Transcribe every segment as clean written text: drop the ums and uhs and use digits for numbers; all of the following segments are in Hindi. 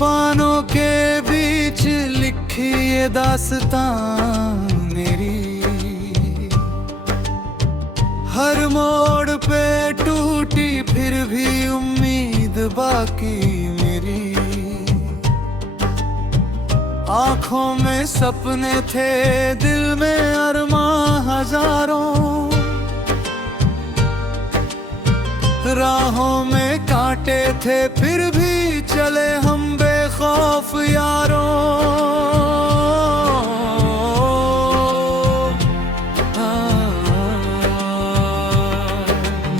तूफानों के बीच लिखी ये दास्तां मेरी, हर मोड़ पे टूटी फिर भी उम्मीद बाकी मेरी। आंखों में सपने थे, दिल में अरमां हजारों, राहों में कांटे थे फिर भी चले हम बेखौफ यारों।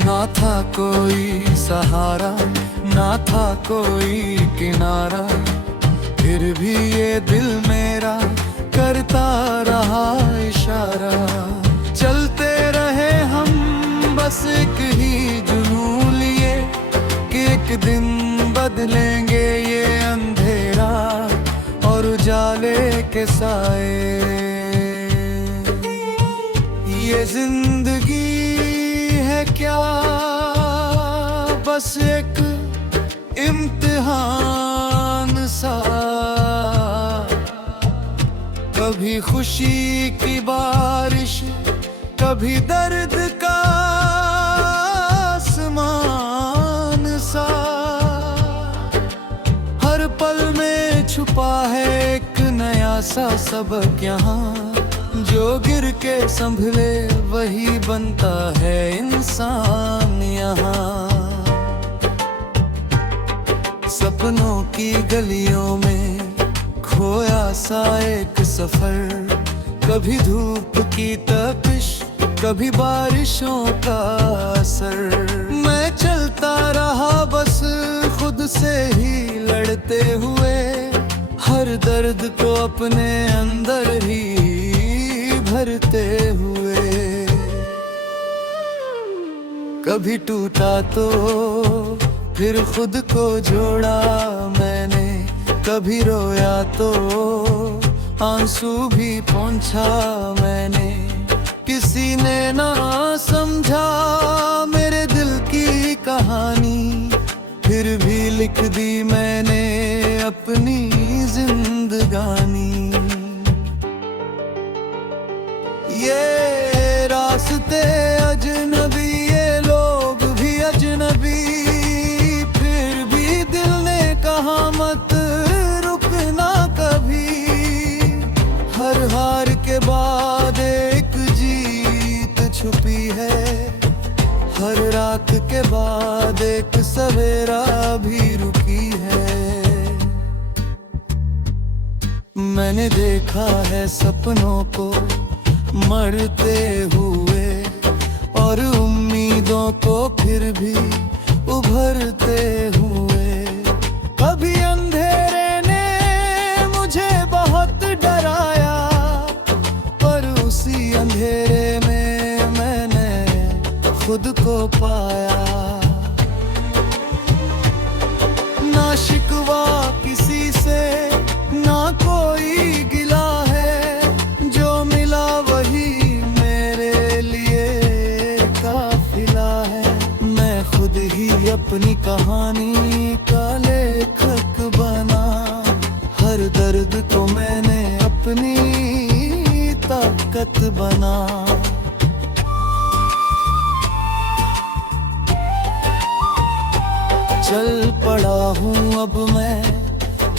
ना था कोई सहारा, ना था कोई किनारा, फिर भी ये दिल मेरा करता रहा इशारा। चलते रहे हम बस एक ही जुनून लिए कि एक दिन बदलेंगे ये अंधेरा और उजाले के साए। ये जिंदगी है क्या, बस एक इम्तिहान सा, कभी खुशी की बारिश, कभी दर्द का आसमान सा। हर पल में छुपा है एक नया सा सबक यहाँ, जो गिर के संभले वही बनता है इंसान यहाँ। सपनों की गलियों में खोया सा एक सफर, कभी धूप की तपिश, कभी बारिशों का असर। मैं चलता रहा बस खुद से ही लड़ते हुए, हर दर्द को अपने अंदर ही भरते हुए। कभी टूटा तो फिर खुद को जोड़ा मैंने, कभी रोया तो आंसू भी पोंछा मैंने। किसी ने ना समझा मेरे दिल की कहानी, फिर भी लिख दी मैंने अपनी जिंदगानी। ये रास्ते अजनबी, ये लोग भी अजनबी, फिर भी दिल ने कहा मत रुकना कभी। हर हार के बाद एक जीत छुपी है, हर रात के बाद एक सवेरा भी रुकी है। मैंने देखा है सपनों को मरते हुए, और उम्मीदों को फिर भी उभरते हुए। कभी अंधेरे ने मुझे बहुत डराया, पर उसी अंधेरे में मैंने खुद को पाया। ना शिकवा किसी से, ना कोई गिला है, जो मिला वही मेरे लिए काफिला है। मैं खुद ही अपनी कहानी का लेखक बना, हर दर्द को मैंने अपनी ताकत बना। चल पड़ा हूँ अब मैं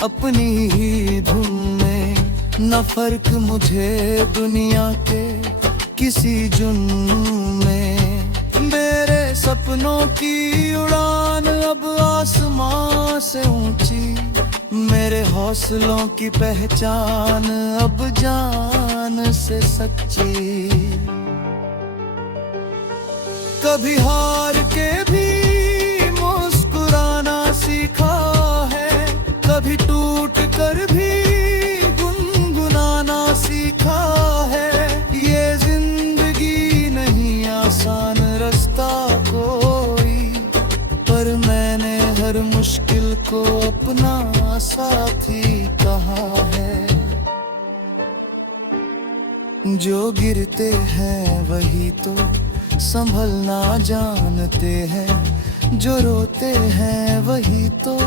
अपनी ही धुन में, न फर्क मुझे दुनिया के किसी जुर्म में। मेरे सपनों की उड़ान अब आसमां से ऊंची, मेरे हौसलों की पहचान अब जान से सच्ची। कभी हार के भी मुस्कुराना सीखा है, कभी टूट कर भी गुनगुनाना सीखा है। ये जिंदगी नहीं आसान रास्ता कोई, पर मैंने हर मुश्किल को अपना साथी कहा है। जो गिरते हैं वही तो संभलना जानते हैं, जो रोते हैं वही तो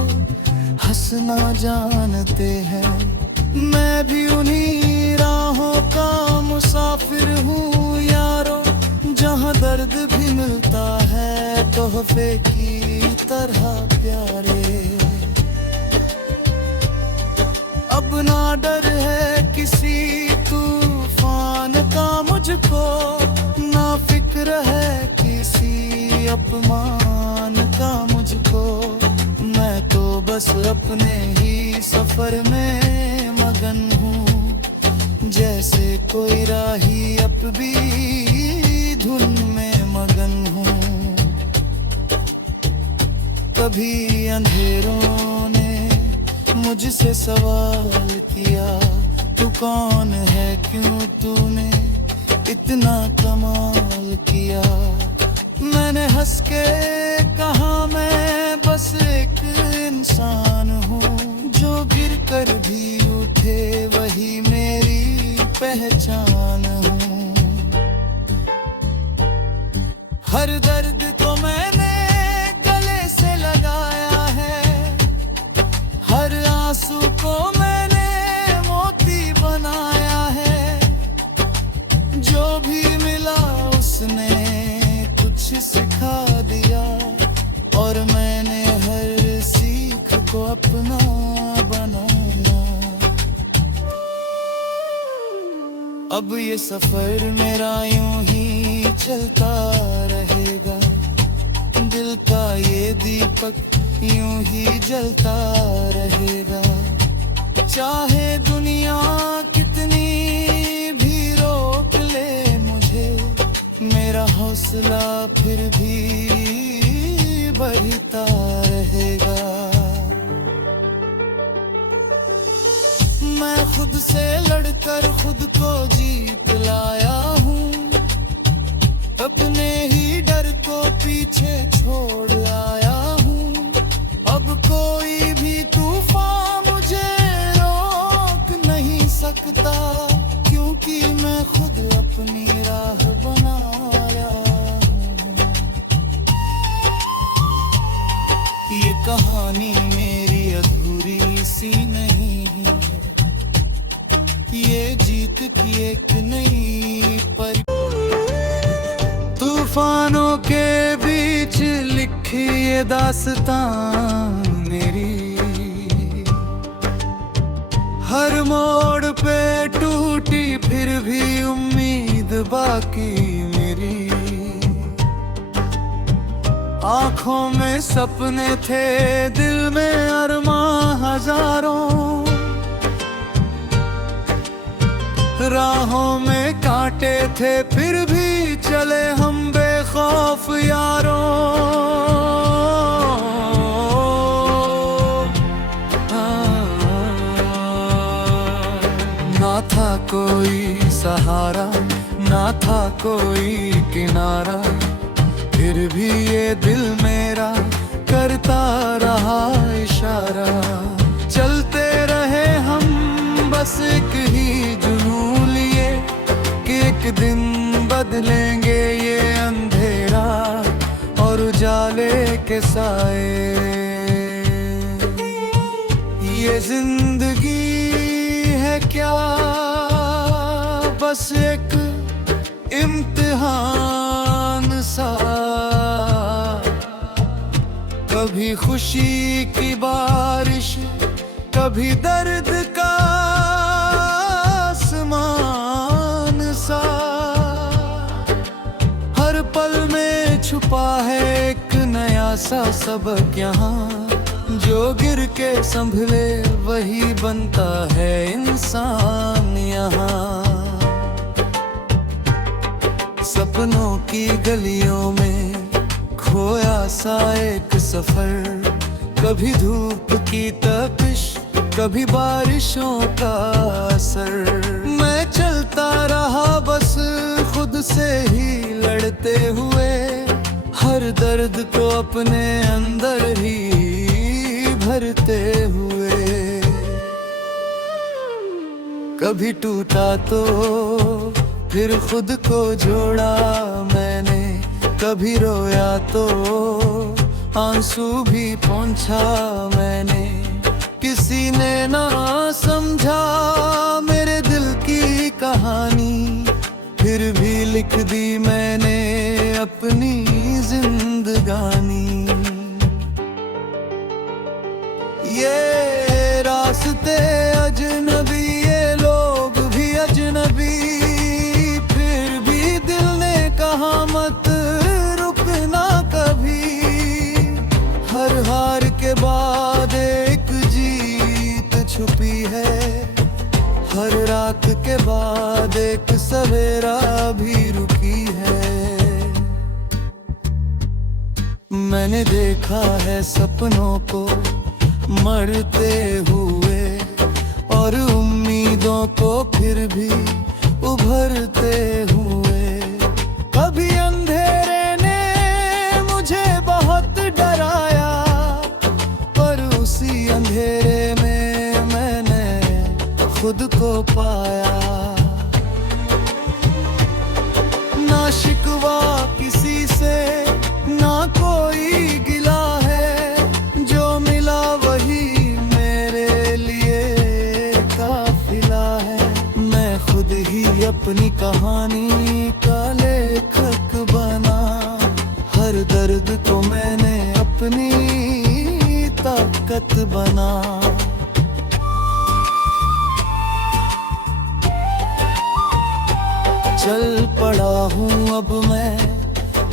हंस ना जानते हैं। मैं भी उन्हीं राहों का मुसाफिर हूँ यारो, जहाँ दर्द भी मिलता है तोहफे की तरह प्यारे। अब ना डर है किसी तूफान का मुझको, ना फिक्र है किसी अपमान का मुझको। मैं तो बस अपने ही सफर में मगन हूँ, जैसे कोई राही अब भी धुन में मगन हूँ। कभी अंधेरों ने मुझसे सवाल किया, तू कौन है, क्यों तूने इतना कमाल किया। मैंने हंस के कहा मैं बस एक इंसान हूँ, जो गिर कर भी उठे वही मेरी पहचान हूँ। हर दर्द को मैंने गले से लगाया है, हर आंसू को मैंने मोती बनाया है। जो भी मिला उसने कुछ सिखा दिया, और मैंने हर सीख को अपना बनाया। अब ये सफर मेरा यूं ही चलता रहेगा, दिल का ये दीपक यूं ही जलता रहेगा। चाहे दुनिया कितनी भी रोक ले मुझे, मेरा हौसला फिर भी बढ़ता रहेगा। मैं खुद से लड़कर खुद को जीत लाया हूँ, अपने ही डर को पीछे छोड़ आया हूँ। अब कोई भी तूफान मुझे रोक नहीं सकता, क्योंकि मैं खुद अपनी राह बनाया हूँ। ये कहानी मेरी अधूरी सी नहीं है, ये जीत की एक नई पर। तूफानों के बीच लिखी ये दास्तां मेरी, हर मोड़ पे टूटी फिर भी उम्मीद बाकी मेरी। आंखों में सपने थे, दिल में अरमां हजारों, राहों में कांटे थे फिर भी चले हम बेखौफ यारों। ना था कोई सहारा, ना था कोई किनारा, फिर भी ये दिल मेरा करता रहा इशारा। चलते रहे हम बस एक ही जुनून लिए, कि एक दिन बदलेंगे ये अंधेरा और उजाले के साए। ये जिंदगी है क्या, बस एक इम्तिहान सा, कभी खुशी की बारिश, कभी दर्द का आसमान सा। हर पल में छुपा है एक नया सा सबक यहाँ, जो गिर के संभले वही बनता है इंसान यहाँ। सपनों की गलियों में खोया सा एक सफर, कभी धूप की तपिश, कभी बारिशों का असर। मैं चलता रहा बस खुद से ही लड़ते हुए, हर दर्द को अपने अंदर ही भरते हुए। कभी टूटा तो फिर खुद को जोड़ा मैंने, कभी रोया तो आंसू भी पोंछा मैंने। किसी ने ना समझा मेरे दिल की कहानी, फिर भी लिख दी मैंने अपनी जिंदगानी। ये रास्ते अजनबी, ये लोग भी अजनबी, फिर भी दिल ने कहा मत रुकना कभी। हर हार के बाद एक जीत छुपी है, हर रात के बाद एक सवेरा भी रुकी है। मैंने देखा है सपनों को मरते हुए, और उम्मीदों को फिर भी उभरते हुए। कभी अंधेरे ने मुझे बहुत डराया, पर उसी अंधेरे में मैंने खुद को पाया। ना शिकवा किसी से, ना कोई गिला है, जो मिला वही मेरे लिए काफिला है। मैं खुद ही अपनी कहानी का लेखक बना, हर दर्द को मैंने अपनी ताकत बना। चल पड़ा हूँ अब मैं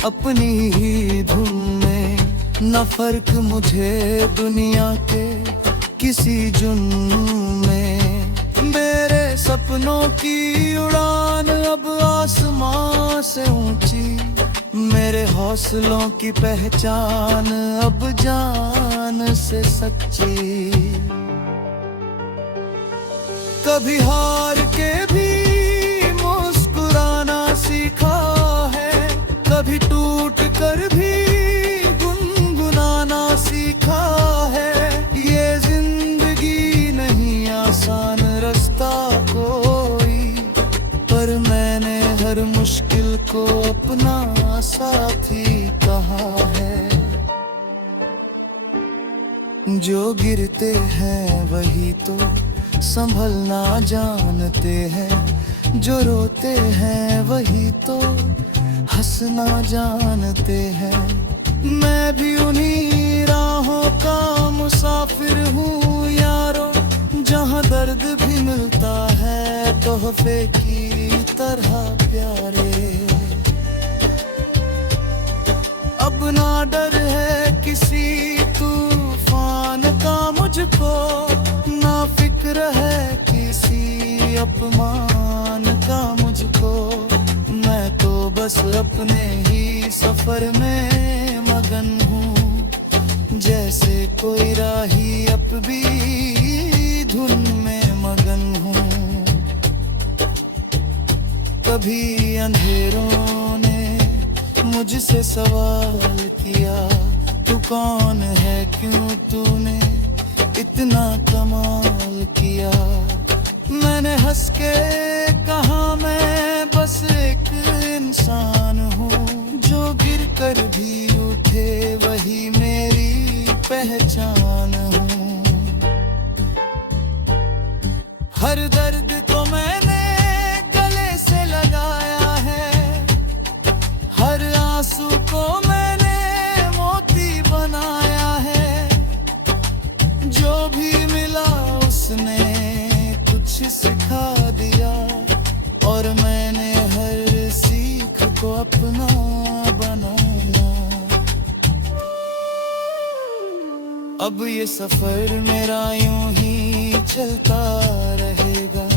अपनी ही धुन में, न फर्क मुझे दुनिया के किसी जुर्म में। मेरे सपनों की उड़ान अब आसमां से ऊंची, मेरे हौसलों की पहचान अब जान से सच्ची। कभी हार के भी मुस्कुराना सीखा है, कभी टूट कर भी गुनगुनाना सीखा है। ये जिंदगी नहीं आसान रास्ता कोई, पर मैंने हर मुश्किल को अपना साथी कहा है। जो गिरते हैं वही तो संभलना जानते हैं, जो रोते हैं वही तो हंसना जानते हैं। मैं भी उन्हीं राहों का मुसाफिर हूँ यारो, जहाँ दर्द भी मिलता है तोहफे की तरह प्यारे। अब ना डर है किसी तूफान का मुझको, ना फिक्र है किसी अपमान का मुझको। मैं तो बस अपने ही सफर में मगन हूँ, जैसे कोई राही अब भी धुन में मगन हूँ। कभी अंधेरों ने मुझसे सवाल किया, तू कौन है, क्यों तूने इतना कमाल किया। मैंने हंस के कहा मैं बस एक इंसान हूँ, जो गिर कर भी उठे वही मेरी पहचान हूँ। हर दर्द को मैंने गले से लगाया है, हर आंसू को मैंने मोती बनाया है। जो भी मिला उसने कुछ सिखा दिया, और मैंने हर सीख को अपना बनाया। अब ये सफर मेरा यूं ही चलता रहेगा,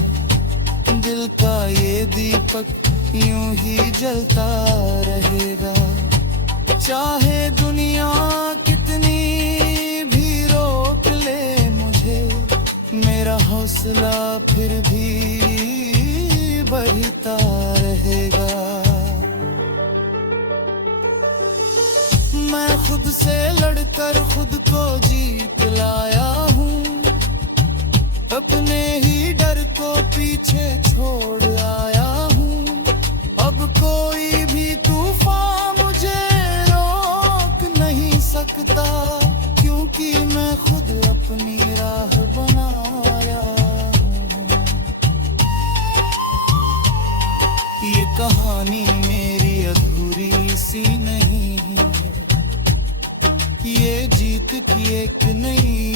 दिल का ये दीपक यूं ही जलता रहेगा। चाहे दुनिया कितनी भी रोक ले मुझे, मेरा हौसला फिर भी बढ़ता रहेगा। मैं खुद से लड़कर खुद को जीत लाया हूँ, अपने ही डर को पीछे छोड़ आया हूँ। अब कोई भी तूफान मुझे रोक नहीं सकता, क्योंकि मैं खुद अपनी राह बना एक नई